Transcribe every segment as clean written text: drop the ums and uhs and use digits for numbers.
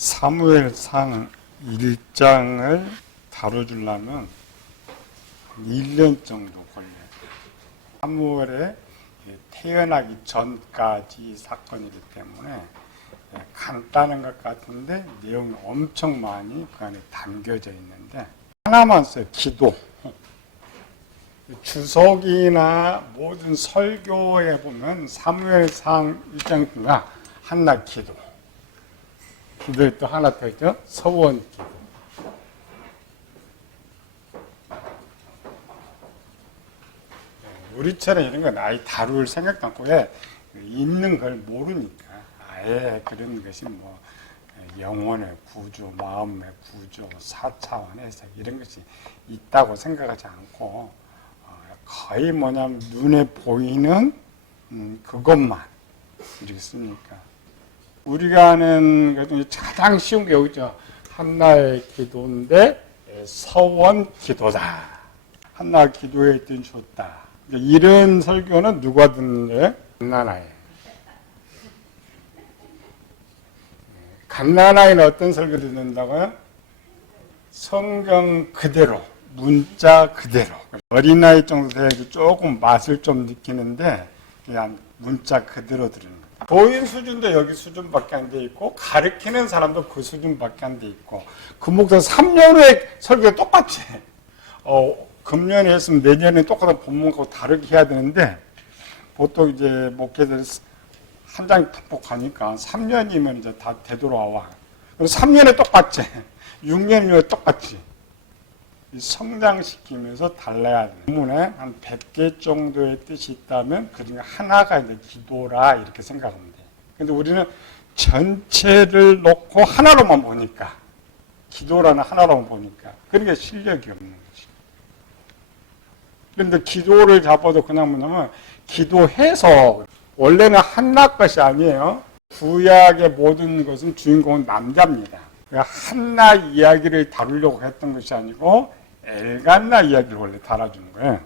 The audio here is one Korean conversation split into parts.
사무엘상 1장을 다뤄주려면 1년 정도 걸려요. 사무엘에 태어나기 전까지 사건이기 때문에 간단한 것 같은데 내용이 엄청 많이 그 안에 담겨져 있는데 하나만 써요. 기도. 주석이나 모든 설교에 보면 사무엘상 1장과 한낱 기도. 기도에 또 하나 더 있죠. 서원 기도. 우리처럼 이런 건 아예 다룰 생각도 않고 왜 있는 걸 모르니까 아예 그런 것이 뭐 영혼의 구조, 마음의 구조, 4차원 해석 이런 것이 있다고 생각하지 않고 거의 뭐냐면 눈에 보이는 그것만 이렇게 씁니까? 우리가 하는 것 중에 가장 쉬운 게 여기죠. 한나의 기도인데 서원 기도다. 한나 기도에 뜬 좋다. 이런 설교는 누가 듣는데? 갓난아이. 갓난아이는 어떤 설교를 듣는다고요? 성경 그대로, 문자 그대로. 어린아이 정도 돼도 조금 맛을 좀 느끼는데 그냥 문자 그대로 들은 거예요. 도인 수준도 여기 수준밖에 안 돼 있고 가르치는 사람도 그 수준밖에 안 돼 있고 그 목사 3년 후에 설교가 똑같이 금년에 했으면 내년에 똑같은 본문하고 다르게 해야 되는데 보통 이제 목회들 한 장이 탁복하니까 3년이면 이제 다 되돌아와. 3년에 똑같지. 6년 후에 똑같지. 성장시키면서 달라야 돼. 본문에 한 100개 정도의 뜻이 있다면 그 중에 하나가 이제 기도라 이렇게 생각하면 돼. 근데 우리는 전체를 놓고 하나로만 보니까 기도라는 하나로만 보니까 그러니까 실력이 없는 거지. 그런데 기도를 잡아도 그냥 뭐냐면 기도해서 원래는 한낱 것이 아니에요. 구약의 모든 것은 주인공은 남자입니다. 그러니까 한낱 이야기를 다루려고 했던 것이 아니고 엘간나 이야기를 원래 달아주는 거예요.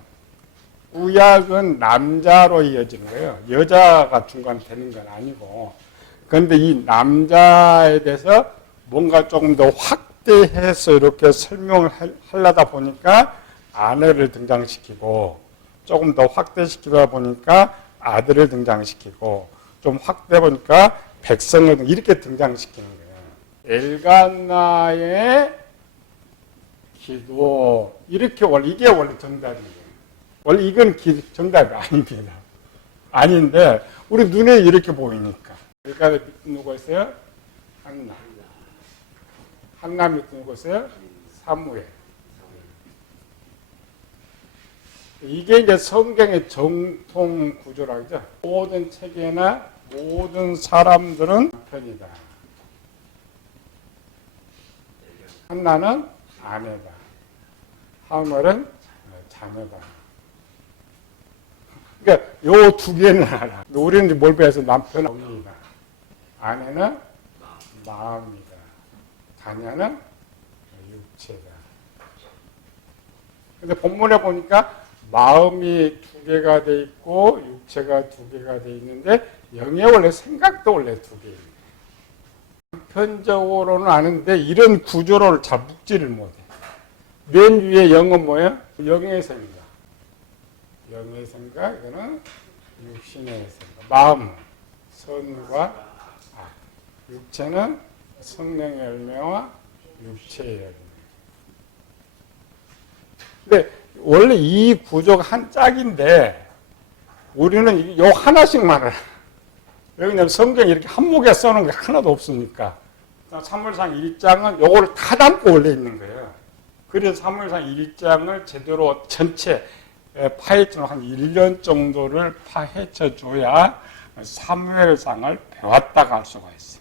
구약은 남자로 이어지는 거예요. 여자가 중간 되는 건 아니고. 그런데 이 남자에 대해서 뭔가 조금 더 확대해서 이렇게 설명을 하려다 보니까 아내를 등장시키고 조금 더 확대시키다 보니까 아들을 등장시키고 좀 확대해 보니까 백성을 이렇게 등장시키는 거예요. 엘간나의 기도 이렇게 원래 이게 원래 정답이에요. 원래 이건 정답이 아닙니다. 아닌데 우리 눈에 이렇게 보이니까. 그러니까 누가 있어요? 한나. 한나 밑에 누가 있어요? 사무엘. 이게 이제 성경의 정통 구조라고 하죠. 모든 체계나 모든 사람들은 편이다. 한나는 아내다. 사무엘은 자녀다. 그러니까 요 두 개는 알아. 우리는 뭘 배워서 남편은 마음이다. 아내는 마음이다. 자녀는 육체다. 근데 본문에 보니까 마음이 두 개가 돼 있고 육체가 두 개가 돼 있는데 영의 원래 생각도 원래 두 개예요. 남편적으로는 아는데 이런 구조를 잘 묵지를 못해. 맨 위에 영은 뭐예요? 영의 생각. 영의 생각, 이거는 육신의 생각. 마음, 선과 악. 육체는 성령의 열매와 육체의 열매. 근데 원래 이 구조가 한 짝인데 우리는 요 하나씩만 알아. 왜냐면 성경에 이렇게 한목에 써놓은 게 하나도 없으니까. 사무엘상 1장은 요거를 다 담고 원래 있는 거예요. 그래서 사무엘상 1장을 제대로 전체 파헤쳐 한 1년 정도를 파헤쳐 줘야 사무엘상을 배웠다가 할 수가 있어.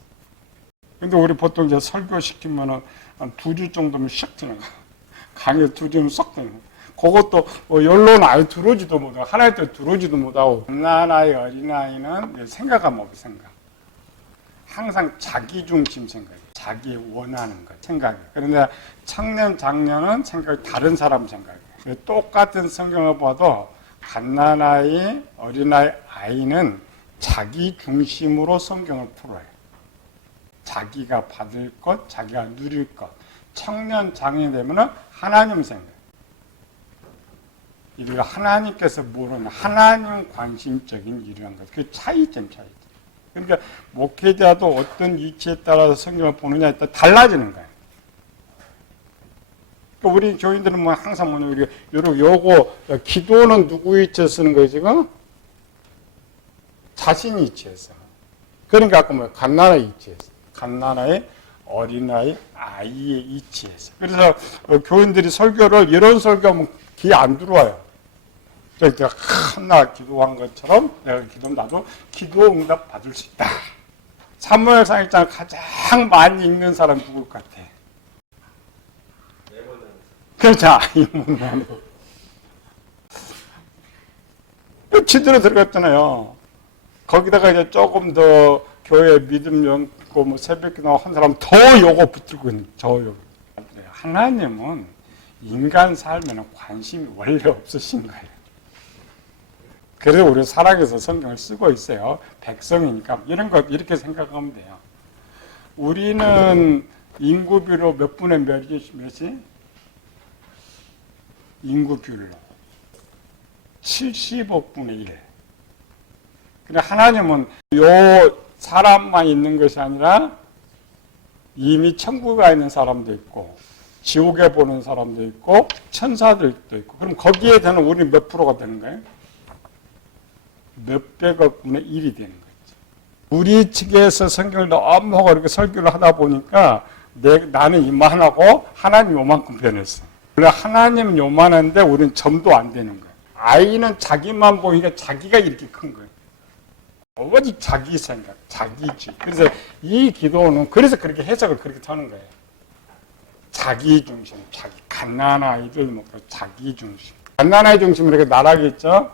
근데 우리 보통 이제 설교시키면은 한 2주 정도면 샥 지나가. 강의 2주면 쏙 지나가. 그것도 뭐 연로는 아예 들어오지도 못하고 하나의 때 들어오지도 못하고 갓난아이 어린아이는 생각하면 없어 생각. 항상 자기 중심 생각이에요. 자기 원하는 것 생각이에요. 그런데 청년 장년은 생각이 다른 사람 생각이에요. 똑같은 성경을 봐도 갓난아이 어린아이 아이는 자기 중심으로 성경을 풀어요. 자기가 받을 것, 자기가 누릴 것. 청년 장년이 되면은 하나님 생각. 우리가 하나님께서 모르는 하나님 관심적인 일이라는 것. 그 차이점. 그러니까 목회자도 어떤 위치에 따라서 성경을 보느냐에 따라 달라지는 거예요. 그러니까 우리 교인들은 뭐 항상 뭐냐, 요거 기도는 누구 위치에 쓰는 거예요, 지금? 자신 위치에서. 그러니까 아까 뭐 갓난아이 위치에서. 갓난아이, 어린아이, 아이의 위치에서. 그래서 교인들이 설교를 이런 설교하면 귀에 안 들어와요. 내가 하나 기도한 것처럼 내가 기도하면 나도 기도 응답 받을 수 있다. 사무엘상 1장 가장 많이 읽는 사람 누굴 것 같아? 그렇죠. 이문나무. 지도로 들어갔잖아요. 거기다가 이제 조금 더 교회 믿음 연고 뭐 새벽기도 한 사람 더 요거 붙들고 있는 저 요거. 하나님은 인간 삶에는 관심이 원래 없으신 거예요. 그래서 우리 사랑해서 성경을 쓰고 있어요. 백성이니까 이런 거 이렇게 생각하면 돼요. 우리는 인구비로 몇 분의 몇이? 인구비율로 75분의 1. 근데 하나님은 요 사람만 있는 것이 아니라 이미 천국에 있는 사람도 있고 지옥에 보는 사람도 있고 천사들도 있고 그럼 거기에 되는 우리 몇 프로가 되는 거예요? 몇백억 분의 1이 되는 거죠. 우리 측에서 성경을 너무 그렇게 설교를 하다 보니까 나는 이만하고 하나님 요만큼 변했어. 원래 하나님은 요만한데 우리는 점도 안 되는 거예요. 아이는 자기만 보니까 자기가 이렇게 큰 거예요. 오직 자기 생각, 자기주의. 그래서 이 기도는 그래서 그렇게 해석을 그렇게 하는 거예요. 자기 중심, 자기 갓난아이들 먹고 자기 중심. 갓난아이 중심 이렇게 나라겠죠.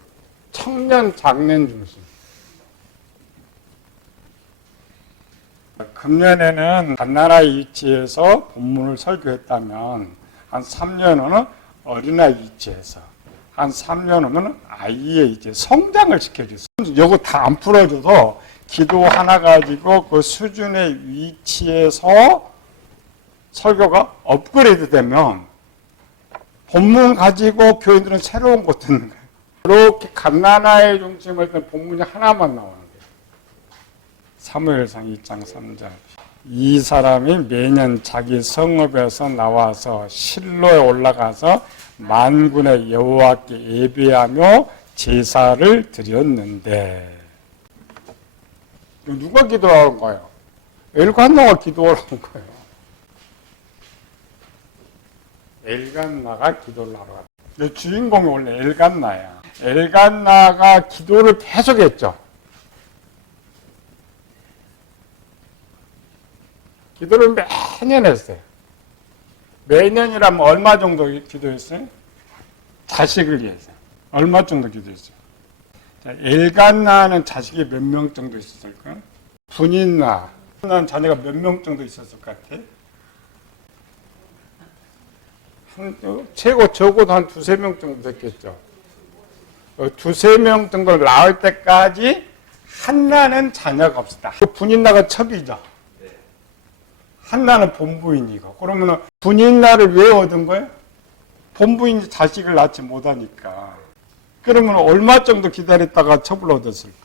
청년 장년 중심. 금년에는 갓난아이 위치에서 본문을 설교했다면 한 3년은 어린아이 위치에서 한 3년 후면 아이의 이제 성장을 시켜줘서 이거 다 안 풀어줘도 기도 하나 가지고 그 수준의 위치에서 설교가 업그레이드 되면 본문 가지고 교인들은 새로운 거 듣는 거예요. 그렇게 갓난아이 중심을 든 본문이 하나만 나오는 거예요. 사무엘상 2장 3절. 이 사람이 매년 자기 성읍에서 나와서 실로에 올라가서 만군의 여호와께 예배하며 제사를 드렸는데 누가 기도하는 거예요? 엘간나가 기도하는 거예요. 엘간나가 기도를 하러 갔다. 근데 주인공이 원래 엘간나야. 엘간나가 기도를 계속했죠. 기도를 매년 했어요. 매년이라면 얼마 정도 기도했어요? 자식을 위해서. 얼마 정도 기도했어요? 자, 엘간나는 자식이 몇 명 정도 있었을까? 분인나. 난 자녀가 몇 명 정도 있었을 것 같아? 최고 적어도 한 두세 명 정도 됐겠죠. 두세 명 정도를 낳을 때까지 한나는 자녀가 없었다. 분인나가 첩이죠. 한나는 본부인이고. 그러면 분인나를 왜 얻은 거예요? 본부인이 자식을 낳지 못하니까. 그러면 얼마 정도 기다렸다가 첩을 얻었을까?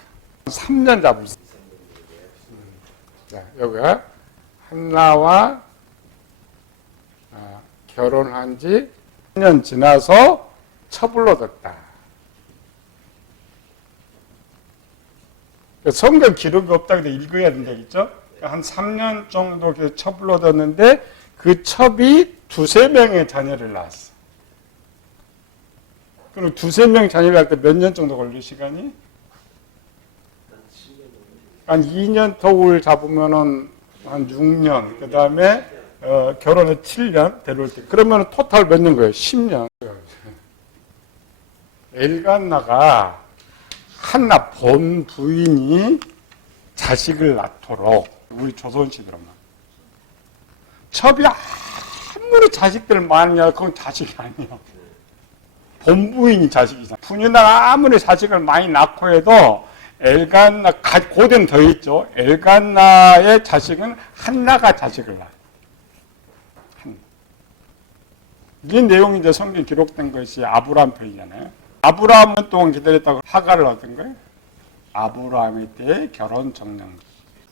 3년 잡을 수 있어요. 자, 여기가 한나와 결혼한 지 3년 지나서 첩을 얻었다. 성경 기록이 없다고 해도 읽어야 된다겠죠? 한 3년 정도 첩을 얻었는데 그 첩이 두세 명의 자녀를 낳았어. 그럼 두세 명 자녀를 낳을 때 몇 년 정도 걸릴 시간이? 한 2년 터울 잡으면은 한 6년. 그 다음에 결혼을 7년 데려올 때. 그러면 토탈 몇 년 거예요? 10년. 엘간나가 한나 본 부인이 자식을 낳도록 우리 조선시대로만 첩이 아무리 자식들 많으냐 그건 자식이 아니에요. 본부인이 자식이잖아. 분인나가 아무리 자식을 많이 낳고 해도 엘간나, 고대는 더 있죠. 엘간나의 자식은 한나가 자식을 낳아요. 이 내용이 이제 성경에 기록된 것이 아브라함 편이잖아요. 아브라함은 동안 기다렸다고 하가를 얻은 거예요. 아브라함에 대해 결혼 정령기.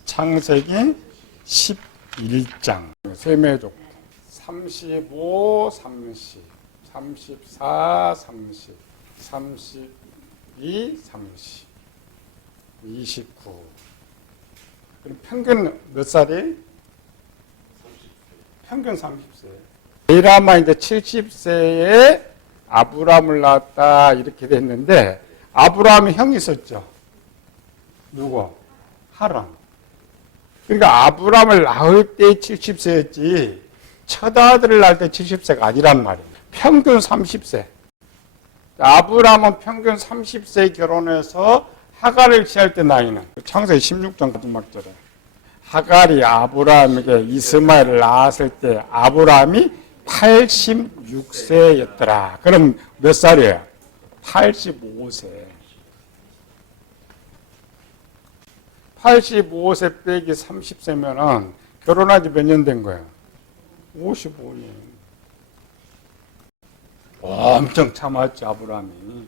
창세기 11장. 셈의 족보. 35, 30, 34, 30, 32, 30, 29. 그럼 평균 몇 살이? 평균 30세. 에라마 이제 70세에 아브라함을 낳았다 이렇게 됐는데 아브라함이 형이 있었죠. 누구? 하람. 그러니까 아브라함을 낳을 때 70세였지 첫 아들을 낳을 때 70세가 아니란 말이에요. 평균 30세. 아브라함은 평균 30세에 결혼해서 하갈을 취할 때 나이는 창세기 16장 마지막절에 하갈이 아브라함에게 이스마엘을 낳았을 때 아브라함이 86세였더라. 그럼 몇 살이에요? 85세. 85세 빼기 30세면은 결혼한 지 몇 년 된 거예요? 55년. 엄청 참았지, 아브라함이.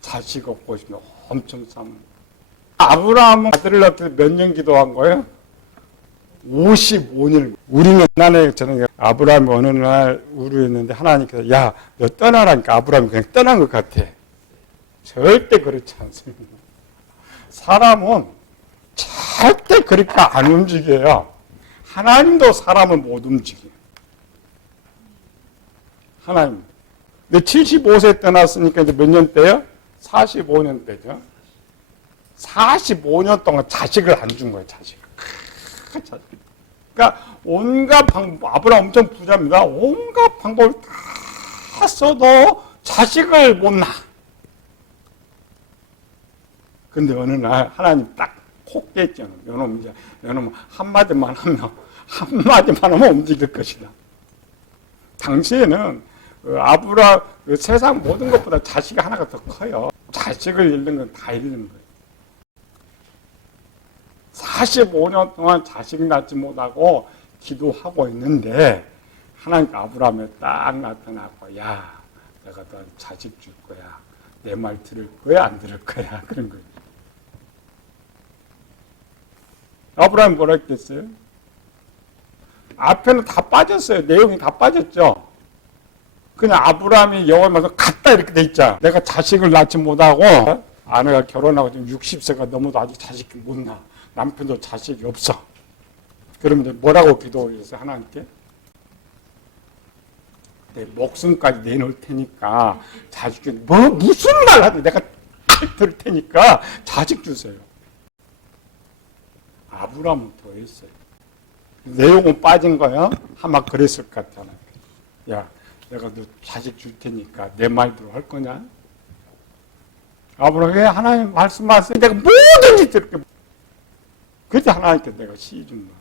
자식 없고 싶으면 엄청 참. 아브라함은 아들을 낳을 때 몇 년 기도한 거예요? 55년. 우리는 나는 저는 아브라함이 어느 날 우르했는데 하나님께서 야, 너 떠나라니까 아브라함이 그냥 떠난 것 같아. 절대 그렇지 않습니다. 사람은 절대 그렇게 안 움직여요. 하나님도 사람을 못 움직여요. 하나님. 근데 75세 떠났으니까 이제 몇 년 때요? 45년 때죠. 45년 동안 자식을 안 준 거예요, 자식을. 그러니까 온갖 방법, 아브라함 엄청 부자입니다. 온갖 방법을 다 써도 자식을 못 낳아. 근데 어느 날 하나님 딱 콕 깼죠. 요놈 한마디만 하면 움직일 것이다. 당시에는 아브라함 세상 모든 것보다 자식이 하나가 더 커요. 자식을 잃는 건 다 잃는 거예요. 45년 동안 자식 낳지 못하고 기도하고 있는데 하나님께 아브라함에 딱 나타나고 야 내가 너 자식 줄 거야. 내 말 들을 거야 안 들을 거야 그런 거예요. 아브라함이 뭐라 했겠어요? 앞에는 다 빠졌어요. 내용이 다 빠졌죠. 그냥 아브라함이 여호와 말씀 갔다 이렇게 돼 있잖아. 내가 자식을 낳지 못하고 아내가 결혼하고 지금 60세가 넘어도 아직 자식이 못 낳아. 남편도 자식이 없어. 그러면 이제 뭐라고 기도했어요? 하나님께? 내 목숨까지 내놓을 테니까 자식 무슨 말 하든 내가 들을 테니까 자식 주세요. 아브라함은 더 했어요. 내용은 빠진 거야. 아마 그랬을 것 같잖아. 야, 내가 너 자식 줄 테니까 내 말대로 할 거냐? 아브라함 왜 하나님 말씀하세요? 내가 뭐든지 들을게. 그때 하나님께 내가 시준 거야.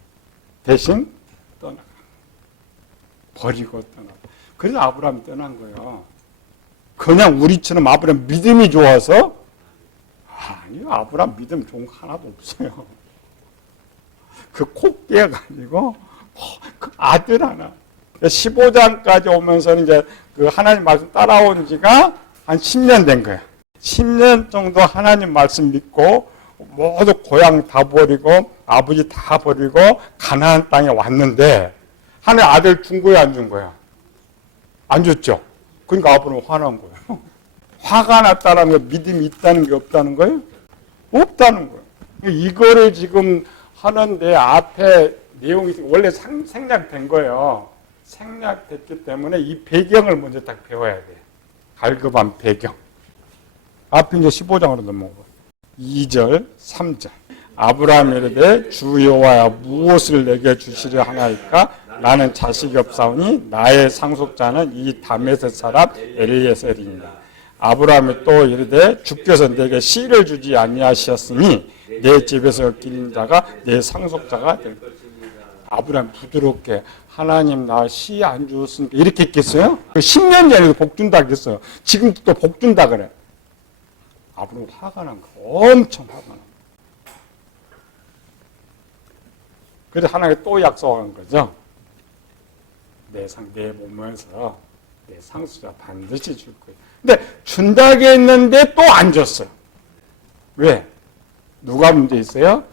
대신 떠나가. 버리고 떠나가. 그래서 아브라함이 떠난 거예요. 그냥 우리처럼 아브라함 믿음이 좋아서? 아니요. 아브라함 믿음 좋은 거 하나도 없어요. 그 콧깨가지고 그 아들 하나. 15장까지 오면서는 이제 그 하나님 말씀 따라온 지가 한 10년 된 거예요. 10년 정도 하나님 말씀 믿고 모두 고향 다 버리고 아버지 다 버리고 가나안 땅에 왔는데 하나님 아들 준 거야 안 준 거야? 안 줬죠. 그러니까 아버는 화난 거예요. 화가 났다는 거 믿음이 있다는 게 없다는 거예요? 없다는 거예요. 이거를 지금 하는데 앞에 내용이 원래 생략된 거예요. 생략됐기 때문에 이 배경을 먼저 딱 배워야 돼요. 갈급한 배경. 앞에 이제 15장으로 넘어가고 2절, 3절. 아브라함이 이르되 주 여호와야 무엇을 내게 주시려 하나이까? 나는 자식이 없사오니 나의 상속자는 이 다메섹 사람 엘리에셀이니라. 아브라함이 또 이르되 주께서 내게 씨를 주지 아니하셨으니 내 집에서 기른 자가 내 상속자가 될 것이다. 아브라함 부드럽게 하나님 나 씨 안 주었으니까 이렇게 했겠어요? 10년 전에도 복 준다 그랬어요. 지금도 또 복 준다 그래. 아브라함 화가 난 거야. 엄청 화가 난 거야. 그래서 하나님이 또 약속한 거죠. 내 몸에서 내 상수자 반드시 줄 거예요. 근데 준다고 했는데 또 안 줬어요. 왜? 누가 문제 있어요?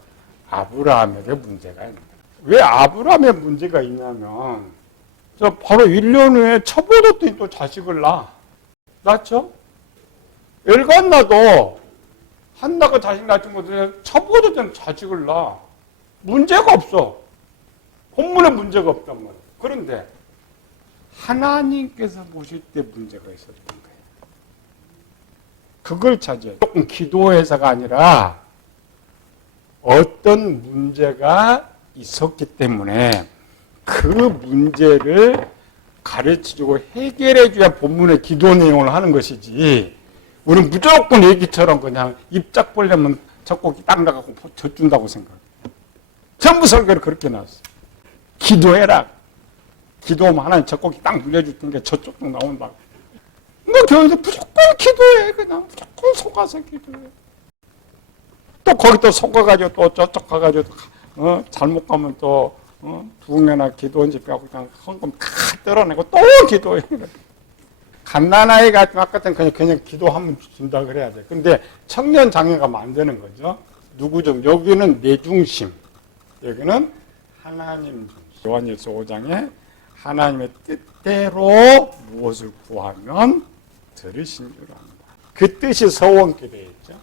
아브라함에게 문제가 있는 거예요. 왜 아브라함에 문제가 있냐면 저 바로 1년 후에 첫 얻었더니 또 자식을 낳죠? 엘간나도 한나가 자식 낳은 것들 첫 얻었더니 자식을 낳아. 문제가 없어. 본문에 문제가 없단 말이에요. 그런데 하나님께서 보실 때 문제가 있었던 거예요. 그걸 찾아요. 조금 기도해서가 아니라 어떤 문제가 있었기 때문에 그 문제를 가르쳐주고 해결해줘야 본문의 기도 내용을 하는 것이지 우리는 무조건 얘기처럼 그냥 입짝 벌려면 젖꼭지 딱 나가고 젖준다고 생각해요. 전부 설교를 그렇게 나왔어요. 기도해라. 기도하면 하나님 젖꼭지 딱 물려줄 테니까 저쪽도 나온다. 너 교회에서 무조건 기도해. 그냥 무조건 속아서 기도해. 또 거기 또 속아가지고 또 저쪽 가가지고 잘못 가면 또 두개나 기도원 집에 가고 그냥 헌금 다 떨어내고 또 기도해. 갓난아이가 아까 그냥 기도하면 준다 그래야 돼. 근데 청년 장애가 만드는 거죠. 누구죠? 여기는 내 중심. 여기는 하나님 중심. 요한일서 5장에 하나님의 뜻대로 무엇을 구하면 들으신 줄 압니다. 그 뜻이 서원기도에 있죠.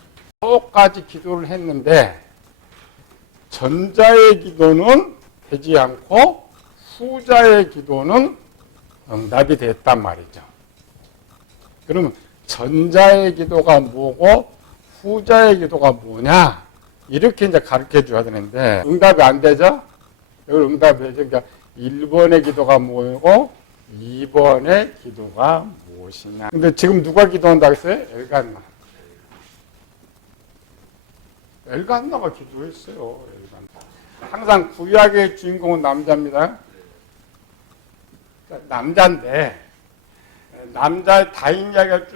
똑같이 기도를 했는데 전자의 기도는 되지 않고 후자의 기도는 응답이 됐단 말이죠. 그러면 전자의 기도가 뭐고 후자의 기도가 뭐냐 이렇게 이제 가르쳐 줘야 되는데 응답이 안 되죠? 여기 응답이 되죠. 그러니까 1번의 기도가 뭐고 2번의 기도가 무엇이냐. 근데 지금 누가 기도한다고 했어요? 엘간나. 엘간나가 기도했어요. 엘간나. 항상 구약의 주인공은 남자입니다. 남자인데 남자 다인 이야기가 쭉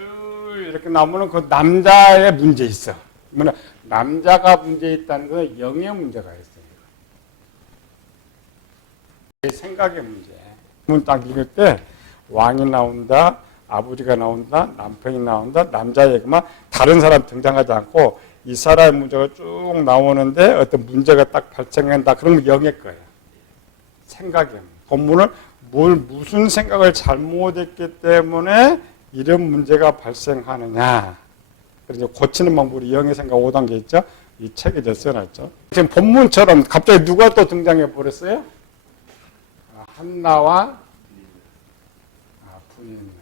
이렇게 나오면 그 남자의 문제 있어. 뭐냐 남자가 문제 있다는 건 영의 문제가 있어요. 생각의 문제. 문 딱 읽을 때 왕이 나온다, 아버지가 나온다, 남편이 나온다, 남자 얘기만 다른 사람 등장하지 않고 이 사람의 문제가 쭉 나오는데 어떤 문제가 딱 발생한다. 그러면 영의 거예요. 생각의 문제. 본문을 무슨 생각을 잘못했기 때문에 이런 문제가 발생하느냐. 그래서 고치는 방법이 영의 생각 5단계 있죠. 이 책에 이제 써놨죠. 지금 본문처럼 갑자기 누가 또 등장해 버렸어요? 한나와 분인나.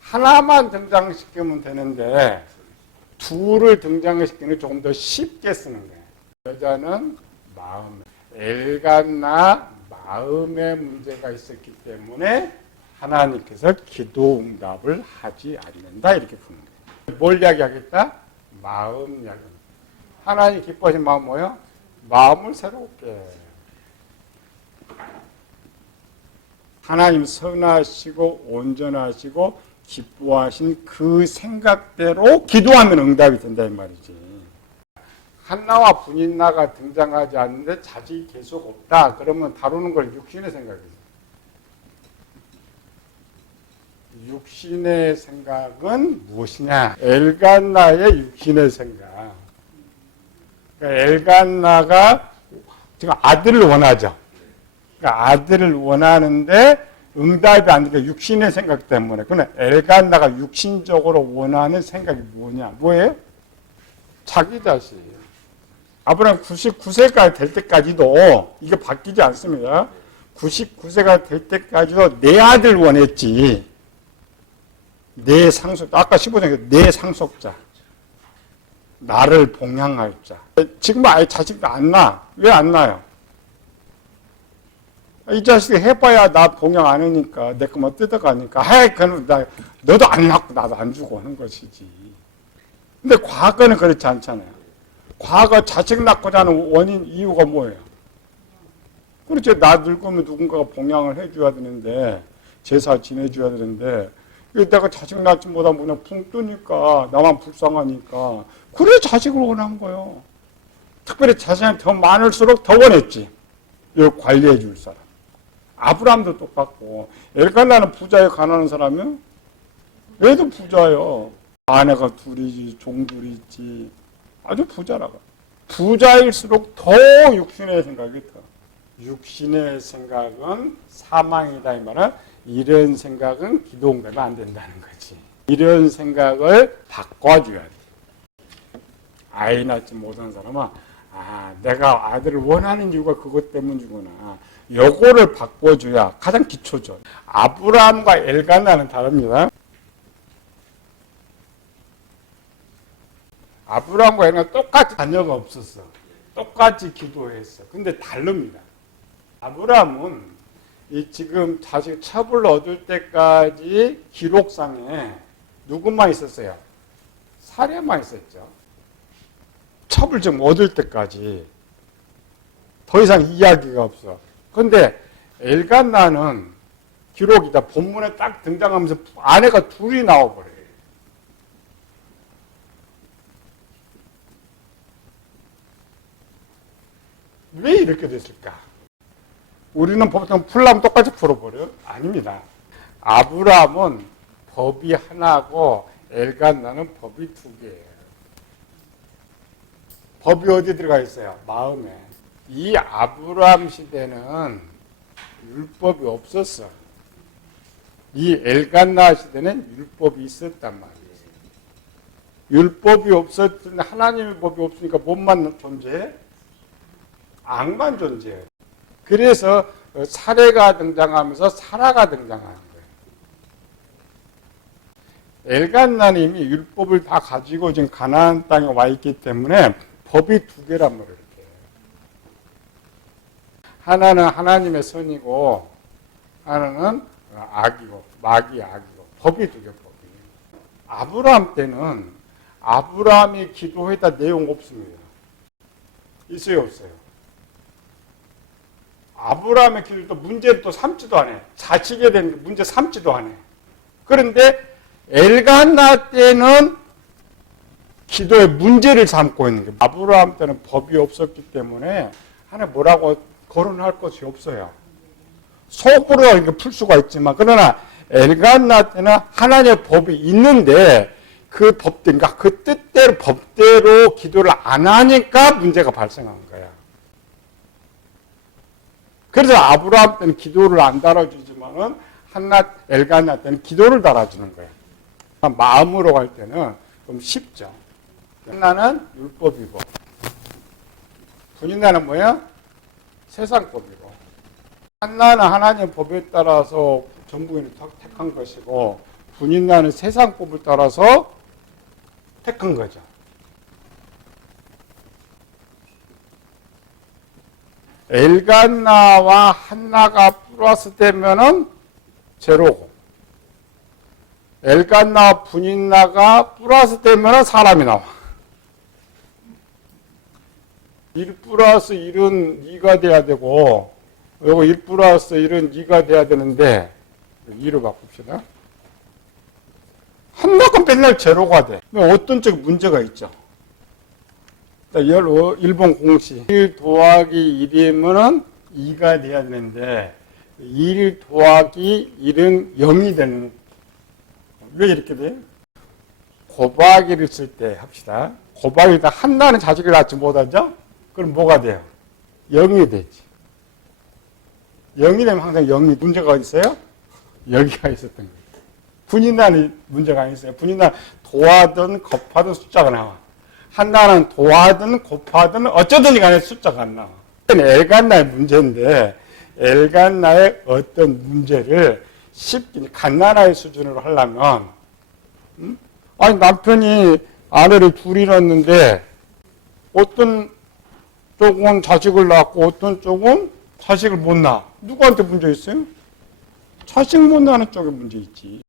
하나만 등장시키면 되는데 둘을 등장시키는 조금 더 쉽게 쓰는 거예요. 여자는 마음, 엘간나 마음의 문제가 있었기 때문에 하나님께서 기도 응답을 하지 않는다 이렇게 푸는 거예요. 뭘 이야기하겠다? 마음 이야기. 하나님 기뻐하신 마음 뭐예요? 마음을 새롭게. 하나님 선하시고 온전하시고 기뻐하신 그 생각대로 기도하면 응답이 된다 이 말이지. 한나와 분인나가 등장하지 않는데 자식이 계속 없다. 그러면 다루는 걸 육신의 생각이죠. 육신의 생각은 무엇이냐? 엘간나의 육신의 생각. 그러니까 엘간나가 지금 아들을 원하죠. 그러니까 아들을 원하는데 응답이 안 되니까 육신의 생각 때문에. 그러나 엘간나가 육신적으로 원하는 생각이 뭐냐? 뭐예요? 자기 자식. 아브라함 99세가 될 때까지도 이게 바뀌지 않습니다. 99세가 될 때까지도 내 아들 원했지. 내 상속자. 아까 15장에 내 상속자. 나를 봉양할 자. 지금 아예 자식도 안 낳아. 왜 안 낳아요? 이 자식이 해봐야 나 봉양 안 하니까 내 거만 뜯어가니까 하이 그는 너도 안 낳고 나도 안 주고 하는 것이지. 근데 과거는 그렇지 않잖아요. 과거 자식 낳고자 하는 원인 이유가 뭐예요? 그렇죠. 나 늙으면 누군가가 봉양을 해줘야 되는데 제사 지내줘야 되는데 내가 자식 낳지 못하면 그냥 붕 뜨니까, 나만 불쌍하니까. 그래 자식을 원한 거예요. 특별히 자식이 더 많을수록 더 원했지. 이걸 관리해 줄 사람. 아브라함도 똑같고, 엘간나는 부자에 가난한 사람이요? 얘도 부자예요. 아내가 둘이지, 종둘이 있지. 아주 부자라고. 부자일수록 더 육신의 생각이 더. 육신의 생각은 사망이다 이 말은 이런 생각은 기도응답이 안 된다는 거지. 이런 생각을 바꿔줘야 돼. 아이 낳지 못한 사람은 내가 아들을 원하는 이유가 그것 때문이구나. 요거를 바꿔줘야 가장 기초죠. 아브라함과 엘간나는 다릅니다. 아브라함과 엘간나 똑같이 자녀가 없었어. 똑같이 기도했어. 근데 다릅니다. 아브라함은 지금 자식 첩을 얻을 때까지 기록상에 누구만 있었어요? 사례만 있었죠. 첩을 좀 얻을 때까지 더 이상 이야기가 없어. 그런데 엘간나는 기록이다. 본문에 딱 등장하면서 아내가 둘이 나와버려요. 왜 이렇게 됐을까? 우리는 보통 풀라면 똑같이 풀어버려요? 아닙니다. 아브라함은 법이 하나고 엘간나는 법이 두 개예요. 법이 어디 들어가 있어요? 마음에. 이 아브라함 시대는 율법이 없었어. 이 엘간나 시대는 율법이 있었단 말이에요. 율법이 없었을 때 하나님의 법이 없으니까 뭔만 존재해? 악만 존재해요. 그래서 사례가 등장하면서 사라가 등장하는 거예요. 엘간나님이 율법을 다 가지고 지금 가나안 땅에 와 있기 때문에 법이 두 개란 말이에요. 하나는 하나님의 선이고 하나는 악이고 마귀의 악이고 법이 두 개 법이. 아브라함 때는 아브라함이 기도했다 내용 없습니다. 있어요 없어요? 아브라함의 기도도 문제를 또 삼지도 않아요. 자식에 대한 문제 삼지도 않아요. 그런데 엘간나 때는 기도의 문제를 삼고 있는 거예요. 아브라함 때는 법이 없었기 때문에 하나 뭐라고 거론할 것이 없어요. 속으로 이렇게 풀 수가 있지만 그러나 엘간나 때는 하나님의 법이 있는데 그 법대로, 그러니까 그 뜻대로 법대로 기도를 안 하니까 문제가 발생한 거야. 그래서 아브라함 때는 기도를 안 달아주지만은 엘간나 때는 기도를 달아주는 거예요. 마음으로 갈 때는 좀 쉽죠. 한나는 율법이고 분인나는 뭐야? 세상법이고. 한나는 하나님 법에 따라서 전부인을 택한 것이고 분인나는 세상법을 따라서 택한 거죠. 엘간나와 한나가 플러스 되면은 제로고 엘간나 분인나가 플러스 되면은 사람이 나와. 1 플러스 1은 2가 돼야 되고 요거 1 플러스 1은 2가 돼야 되는데 2로 바꿉시다. 한나가 맨날 제로가 돼. 어떤 쪽 문제가 있죠. 일본 공식 1 더하기 1이면 2가 돼야 되는데 1 더하기 1은 0이 되는. 왜 이렇게 돼요? 곱하기를 쓸 때 합시다. 곱하기다 한나는 자식을 낳지 못하죠? 그럼 뭐가 돼요? 0이 되지. 0이 되면 항상 0이 문제가 어디 있어요? 여기가 있었던 거예요. 분인나는 문제가 아니었어요. 분인나는 도하든 곱하든 숫자가 나와. 한나는 도하든 곱하든 어쩌든 간에 숫자가 안 나와. 엘간나의 문제인데 엘간나의 어떤 문제를 쉽게 갓나라의 수준으로 하려면 아니 남편이 아내를 둘이 낳았는데 어떤 쪽은 자식을 낳고 어떤 쪽은 자식을 못 낳아. 누구한테 문제 있어요? 자식 못 낳는 쪽에 문제 있지.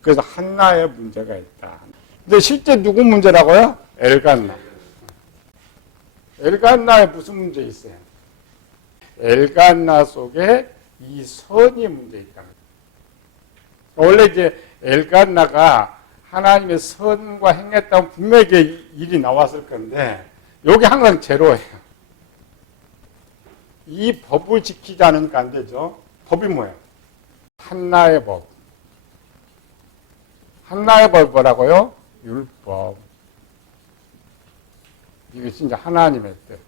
그래서 한나의 문제가 있다. 근데 실제 누구 문제라고요? 엘간나. 엘간나에 무슨 문제 있어요? 엘간나 속에 이 선이 문제 있다. 원래 이제 엘간나가 하나님의 선과 행했다면 분명히 일이 나왔을 건데 여기 항상 제로예요. 이 법을 지키지 않으니까 안 되죠. 법이 뭐예요? 한나의 법. 한나의 법 뭐라고요? 율법. 이게 진짜 하나님의 뜻.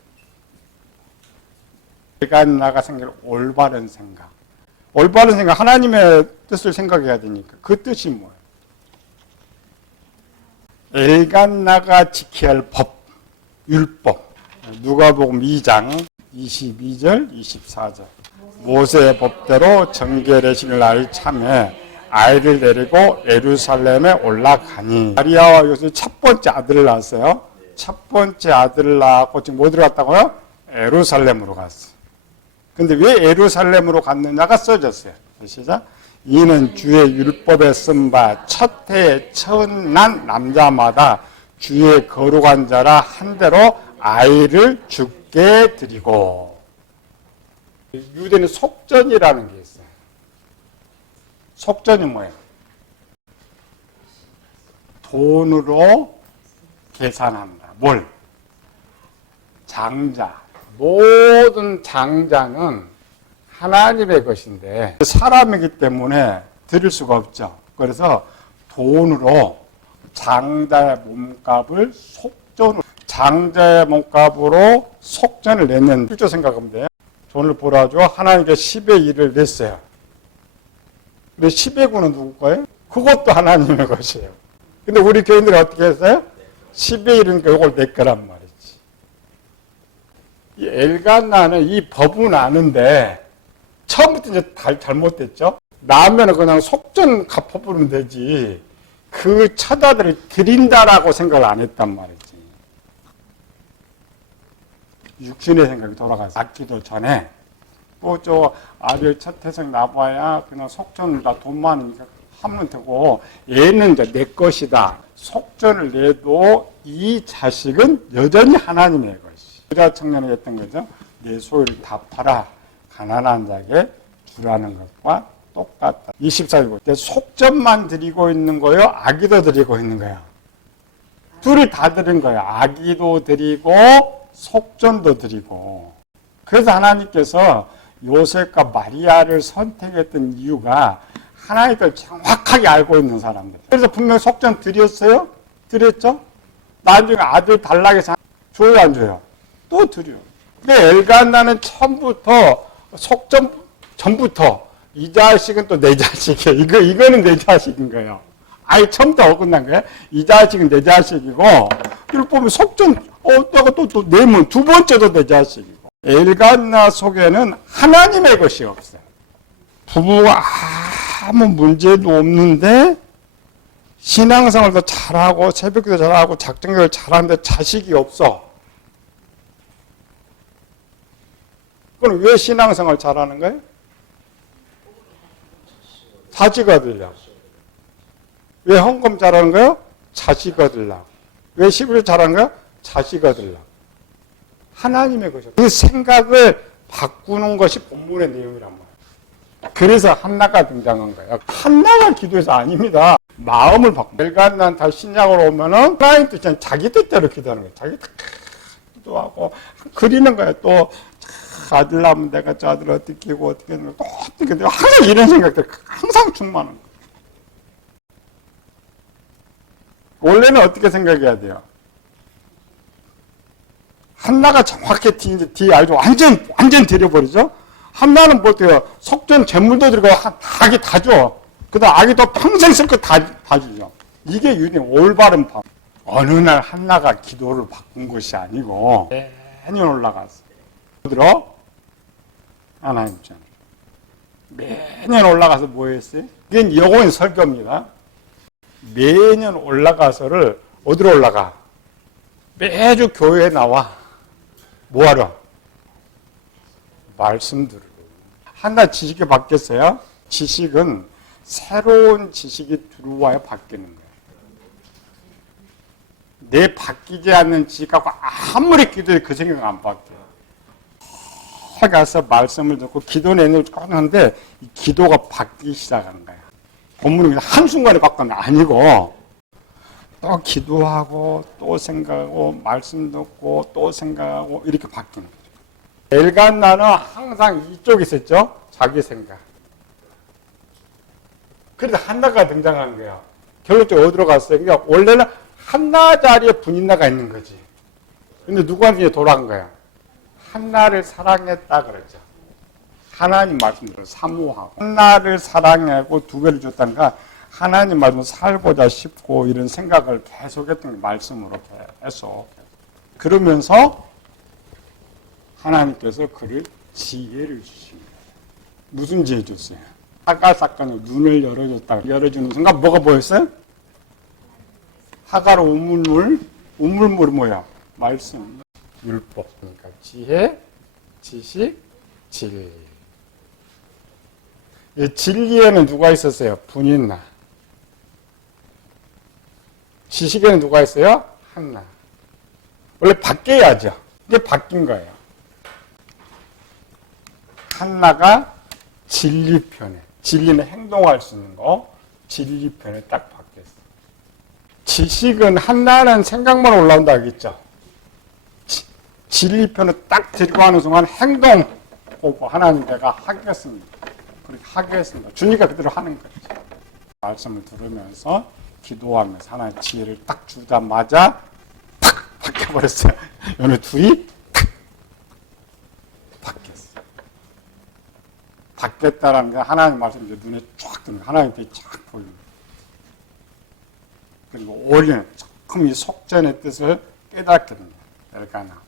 엘간나가 생긴 올바른 생각. 올바른 생각, 하나님의 뜻을 생각해야 되니까 그 뜻이 뭐예요? 엘간나가 지켜야 할 법, 율법. 누가복음 2장 22절, 24절. 모세의 법대로 정결해질 날이 참에 아이를 데리고 예루살렘에 올라가니 마리아와 요셉이 첫 번째 아들을 낳았어요. 첫 번째 아들을 낳았고 지금 어디로 갔다고요? 예루살렘으로 갔어요. 근데 왜 예루살렘으로 갔느냐가 써졌어요. 시작. 이는 주의 율법에 쓴 바 첫 해에 처난 남자마다 주의 거룩한 자라 한 대로 아이를 죽게 드리고. 유대는 속전이라는 게 있어요. 속전이 뭐예요? 돈으로 계산한다. 뭘? 장자. 모든 장자는 하나님의 것인데 사람이기 때문에 드릴 수가 없죠. 그래서 돈으로 장자의 몸값을 속전으로, 장자의 몸값으로 속전을 냈는, 실제 생각하면 돼요. 돈을 벌어가지고 하나님께 10의 1을 냈어요. 근데 10의 9는 누구 거예요? 그것도 하나님의 것이에요. 근데 우리 교인들이 어떻게 했어요? 10의 1은 이걸 내 거란 말이지. 이 엘간나는 이 법은 아는데 처음부터 이제 잘못됐죠. 나면은 그냥 속전 갚아버리면 되지. 그 처자들을 드린다라고 생각을 안 했단 말이지. 육신의 생각이 돌아가서 낳기도 전에 뭐 저 아들 첫 태생 낳아봐야 그냥 속전 나 돈 많으니까 하면 되고 얘는 이제 내 것이다. 속전을 내도 이 자식은 여전히 하나님의 것이. 여자 청년이 했던 거죠. 내 소유를 다 팔아 가난한 자에게 주라는 것과 똑같다. 24절. 속전만 드리고 있는 거예요? 아기도 드리고 있는 거예요? 둘이 다 드린 거예요. 아기도 드리고 속전도 드리고. 그래서 하나님께서 요셉과 마리아를 선택했던 이유가 하나님을 정확하게 알고 있는 사람들. 그래서 분명히 속전 드렸어요? 드렸죠? 나중에 아들 달라고 해서 줘요, 안 줘요? 또 드려요. 근데 엘간나는 처음부터 속전 전부터 이 자식은 또 내 자식이에요. 이거는 내 자식인 거예요. 아예 처음부터 어긋난 거예요. 이 자식은 내 자식이고, 이걸 보면 속전, 내가 또 내면 두 번째도 내 자식이고. 엘간나 속에는 하나님의 것이 없어요. 부부가 아무 문제도 없는데, 신앙생활도 잘하고, 새벽기도 잘하고, 작정교를 잘하는데 자식이 없어. 그럼 왜 신앙생활 잘하는 거예요? 자식 얻으려고. 왜 헌금 잘하는 거예요? 자식 얻으려고. 왜 11조 잘하는 거예요? 자식 얻으려고. 하나님의 것이에요. 그 생각을 바꾸는 것이 본문의 내용이란 말이에요. 그래서 한나가 등장한 거예요. 한나가 기도해서 아닙니다. 마음을 바꾸고. 엘간나는 다시 신약으로 오면은 하나님 뜻이 자기 뜻대로 기도하는 거예요. 자기 기도하고 그리는 거예요. 또 아들 낳으면 내가 저 아들 어떻게 키우고 어떻게 하는 거, 또 어떻게 해요. 항상 이런 생각들 항상 충만한 거예요. 원래는 어떻게 생각해야 돼요? 한나가 정확히 뒤 알죠? 완전 데려버리죠? 한나는 뭐 어때요? 속전 재물도 들고 아기 다 줘. 그 다음 아기도 평생 쓸 거 다 주죠. 이게 유대 올바른 법. 어느 날 한나가 기도를 바꾼 것이 아니고 매년 올라갔어. 들어? 하나님 전 매년 올라가서 뭐 했어요? 이게 영혼의 설교입니다. 매년 올라가서를 어디로 올라가? 매주 교회에 나와. 뭐하러? 말씀 들으러. 한나 지식이 바뀌었어요? 지식은 새로운 지식이 들어와야 바뀌는 거예요. 내 바뀌지 않는 지식하고 아무리 기도해 그 생각 안 바뀌어요. 가서 말씀을 듣고 기도 내용을 꺼내는데 이 기도가 바뀌기 시작하는 거예요. 본문은 그냥 한순간에 바꾸는 게 아니고 또 기도하고 또 생각하고 말씀 듣고 또 생각하고 이렇게 바뀌는 거죠. 엘간나는 항상 이쪽에 있었죠. 자기 생각. 그래서 한나가 등장한 거예요. 결론적으로 어디로 갔어요? 그러니까 원래는 한나 자리에 분인나가 있는 거지. 근데 누구한테 돌아간 거야? 한나를 사랑했다 그러죠. 하나님 말씀대로 사모하고 한나를 사랑하고 두 배를 줬다니까 하나님 말씀 살고자 싶고 이런 생각을 계속했던 게 말씀으로 계속. 그러면서 하나님께서 그를 지혜를 주십니다. 무슨 지혜 줬어요? 하가 사건으로 눈을 열어줬다. 열어주는 순간 뭐가 보였어요? 하가로 우물물이 뭐야? 말씀, 율법. 그러니까 지혜, 지식, 진리. 이 진리에는 누가 있었어요? 분인나. 지식에는 누가 있어요? 한나. 원래 바뀌어야죠. 이게 바뀐 거예요. 한나가 진리편에, 진리는 행동할 수 있는 거, 진리편에 딱 바뀌었어요. 지식은 한나는 생각만 올라온다 하겠죠. 진리편을 딱 들고 가는 순간 행동 보고 하나님 내가 하겠습니다. 그렇게 하겠습니다. 주니까 그대로 하는 거죠. 말씀을 들으면서 기도하면서 하나님 지혜를 딱 주자마자 탁 바뀌어버렸어요. 어느 둘이 탁 바뀌었어요. 바뀌었다라는 게 하나님 말씀이 이제 눈에 쫙 뜨는 거예요. 하나님 빛이 쫙 보이는 거예요. 그리고 오히려 조금 이 속전의 뜻을 깨닫게 됩니다. 엘가나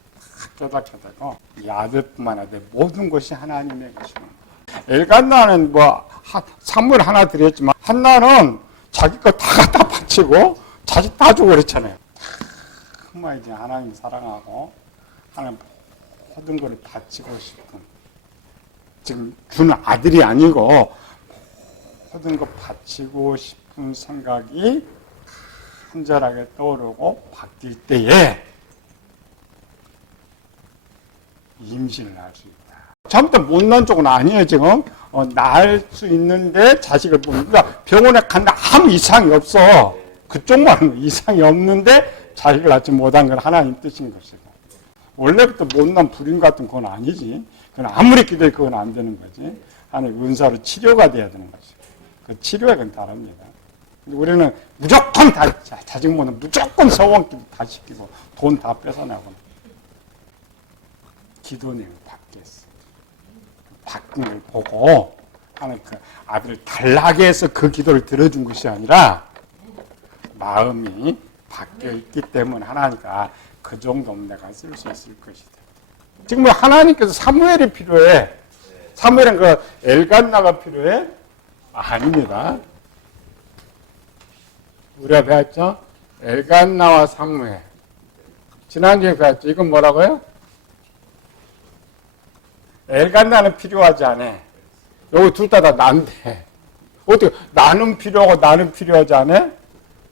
깨닫게 되고 이 아들뿐만 아니라 모든 것이 하나님의 것이구나. 엘간나는 사물 하나 드렸지만 한나는 자기 거 다 갖다 바치고 자식 다 주고 그랬잖아요. 정말 이제 하나님 사랑하고 하나님 모든 걸 바치고 싶은 지금 주는 아들이 아니고 모든 거 바치고 싶은 생각이 간절하게 떠오르고 바뀔 때에 임신을 할 수 있다. 처음부터 못난 쪽은 아니에요, 지금. 낳을 수 있는데 자식을 보니까 병원에 간다 아무 이상이 없어. 그쪽만 이상이 없는데 자식을 낳지 못한 건 하나님 뜻인 것이고. 원래부터 못난 불임 같은 건 아니지. 그건 아무리 기도해 그건 안 되는 거지. 하나님 은사로 치료가 돼야 되는 거지. 그 치료액은 다릅니다. 우리는 무조건 다, 자식 못하면 무조건 서원기도 다 시키고 돈 다 뺏어나고. 기도는 바뀌었어. 바뀐 걸 보고 하는 그 아들을 달라게 해서 그 기도를 들어준 것이 아니라 마음이 바뀌어 있기 때문에 하나님과 그 정도면 내가 쓸 수 있을 것이다. 지금 뭐 하나님께서 사무엘이 필요해. 사무엘은 그 엘간나가 필요해? 아닙니다. 우리가 배웠죠? 엘간나와 사무엘. 지난주에 배웠죠? 이건 뭐라고요? 엘간나는 필요하지 않아. 여기 둘 다 난데. 어떻게, 나는 필요하고 나는 필요하지 않아?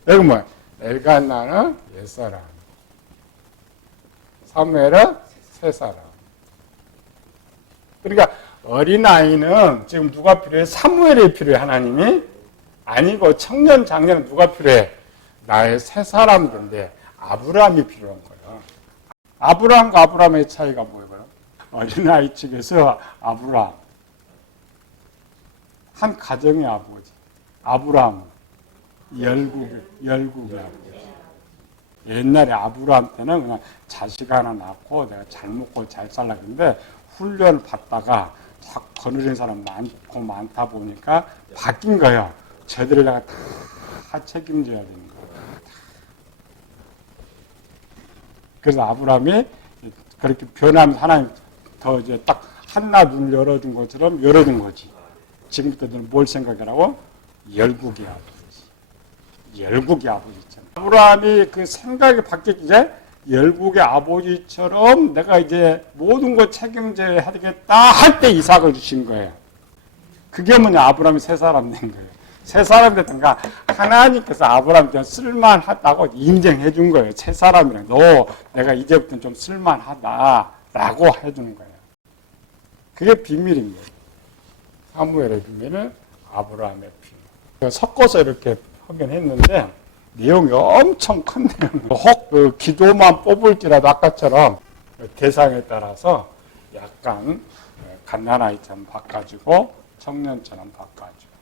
여기 뭐야? 엘간나는 옛사람. 사무엘은 새사람. 그러니까 어린아이는 지금 누가 필요해? 사무엘이 필요해, 하나님이? 아니고 청년, 장년은 누가 필요해? 나의 새사람들인데 아브라함이 필요한 거야. 아브라함과 아브라함의 차이가 뭐예요? 어린아이 측에서 아브라함, 한 가정의 아버지. 아브라함, 열국의 아버지. 옛날에 아브라함 때는 그냥 자식 하나 낳고 내가 잘 먹고 잘 살라 그랬는데 훈련을 받다가 확 거느린 사람 많다 보니까 바뀐 거예요. 저들을 내가 다 책임져야 되는 거예요. 그래서 아브라함이 그렇게 변하면서 하나님 더 이제 딱 한나 눈을 열어준 것처럼 열어준 거지. 지금부터 너는 뭘 생각하라고? 열국의 아버지. 열국의 아버지처럼. 아브라함이 그 생각이 바뀌기 이제 열국의 아버지처럼 내가 이제 모든 걸 책임져야 하겠다 할 때 이삭을 주신 거예요. 그게 뭐냐? 아브라함이 새 사람 된 거예요. 새 사람 됐던가 하나님께서 아브라함한테 쓸만하다고 인정해 준 거예요. 새 사람이랑 너 내가 이제부터는 좀 쓸만하다라고 해주는 거예요. 그게 비밀입니다. 사무엘의 비밀은 아브라함의 비밀. 섞어서 이렇게 하긴 했는데 내용이 엄청 큰 내용. 혹 그 기도만 뽑을지라도 아까처럼 대상에 따라서 약간 갓난아이처럼 바꿔주고 청년처럼 바꿔주고